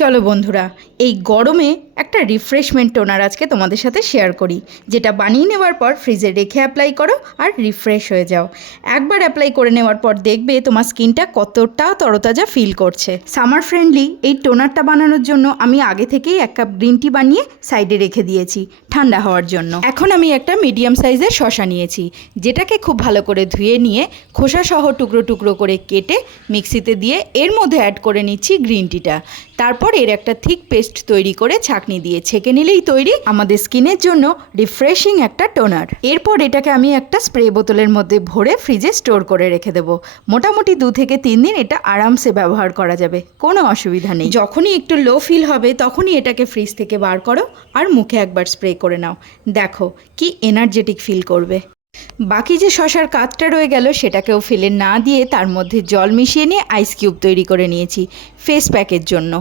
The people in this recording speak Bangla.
চলো বন্ধুরা, এই গরমে একটা রিফ্রেশমেন্ট টোনার আজকে তোমাদের সাথে শেয়ার করি, যেটা বানিয়ে নেওয়ার পর ফ্রিজে রেখে অ্যাপ্লাই করো আর রিফ্রেশ হয়ে যাও। একবার অ্যাপ্লাই করে নেওয়ার পর দেখবে তোমার স্কিনটা কতটা তরতাজা ফিল করছে। সামার ফ্রেন্ডলি এই টোনারটা বানানোর জন্য আমি আগে থেকেই 1 কাপ গ্রিন টি বানিয়ে সাইডে রেখে দিয়েছি ঠান্ডা হওয়ার জন্য। এখন আমি একটা মিডিয়াম সাইজের শসা নিয়েছি, যেটাকে খুব ভালো করে ধুয়ে নিয়ে খোসা সহ টুকরো টুকরো করে কেটে মিক্সিতে দিয়ে এর মধ্যে অ্যাড করে নিচ্ছি গ্রিন টিটা। তারপর এর একটা থিক পেস্ট তৈরি করে ছাঁকনি দিয়ে ছেঁকে নিলেই তৈরি আমাদের স্কিনের জন্য রিফ্রেশিং একটা টোনার। এরপর এটাকে আমি একটা স্প্রে বোতলের মধ্যে ভরে ফ্রিজে স্টোর করে রেখে দেবো। মোটামুটি 2 থেকে 3 দিন এটা আরামসে ব্যবহার করা যাবে, কোনো অসুবিধা নেই। যখনই একটু লো ফিল হবে তখনই এটাকে ফ্রিজ থেকে বার করো আর মুখে একবার স্প্রে করে নাও, দেখো কি এনার্জেটিক ফিল করবে। বাকি যে শশার কাতটা রয়ে গেল সেটাকেও ফেলে না দিয়ে তার মধ্যে জল মিশিয়ে নিয়ে আইস কিউব তৈরি করে নিয়েছি ফেস প্যাকের জন্য।